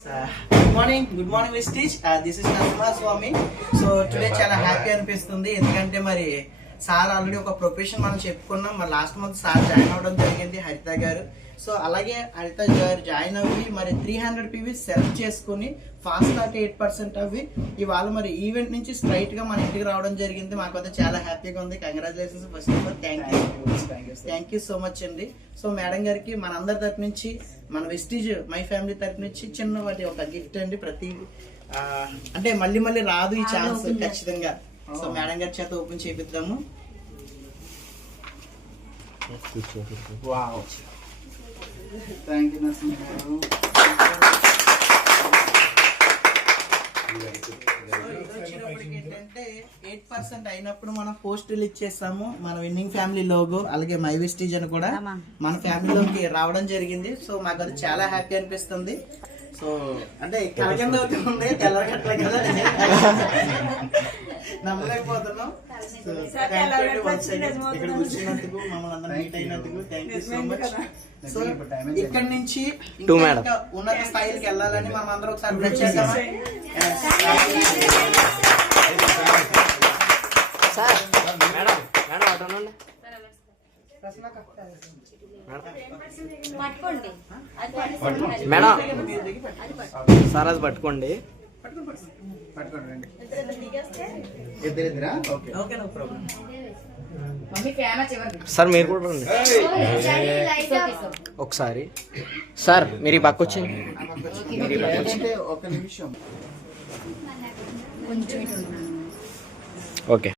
Good morning Vestige this is Narasimhaswamy. So today చాలా happy అనిపిస్తుంది, ఎందుకంటే మరి సార్ ఆల్రెడీ ఒక ప్రొఫెషన్ మనం చెప్పుకున్నాం. మరి లాస్ట్ మంత్ సార్ జాయిన్ అవ్వడం జరిగింది, హరిత గారు. సో అలాగే హరిత గారు జాయిన్ అవ్వి మరి 300 PV సెలెక్ట్ చేసుకుని ఫాస్ట్ టాక్ 8% అవి ఇవాళ మరి ఈవెంట్ నుంచి స్ట్రైట్ గా మన ఇంటికి రావడం జరిగింది. మాకు అయితే చాలా హ్యాపీగా ఉంది. Congratulations first of all. Thank you so much అండి. సో మేడం గారికి మన అందరి తరపు నుంచి, మన విస్టీజ్ మై ఫ్యామిలీ తరపు నుంచి చిన్నవాటి ఒక గిఫ్ట్ అండి. ప్రతి అంటే మళ్ళీ రాదు ఈ ఛాన్స్ ఖచ్చితంగా. సో మేడం గారి చేత ఓపెన్ చేపిద్దాము. థ్యాంక్ యూ నరసింహ గారు. ఏంటంటే 8% అయినప్పుడు మనం పోస్ట్ రిలీజ్ చేస్తాము. మన విన్నింగ్ ఫ్యామిలీ లోగో అలాగే మై విస్టీజ్ అని కూడా మన ఫ్యామిలీలోకి రావడం జరిగింది. సో మాకు అది చాలా హ్యాపీ అనిపిస్తుంది. సో అంటే కలగండి అవుతుంది తెల్లగట్ల కదా, నమ్మలేకపోతున్నాం. ఇక్కడ కూర్చున్నందుకు, మమ్మల్ని అందరూ మీట్ అయినందుకు thank you so much. So ఇక్కడ నుంచి ఉన్నత స్థాయికి వెళ్ళాలని మనం అందరం ఒకసారి బ్లెస్ చేద్దామా? మేడం సార్ అది పట్టుకోండి. సార్ మీరు కూడా రండి ఒకసారి. సార్ మీరు ఈ పక్క వచ్చేయండి. ఒక నిమిషం. ఓకే.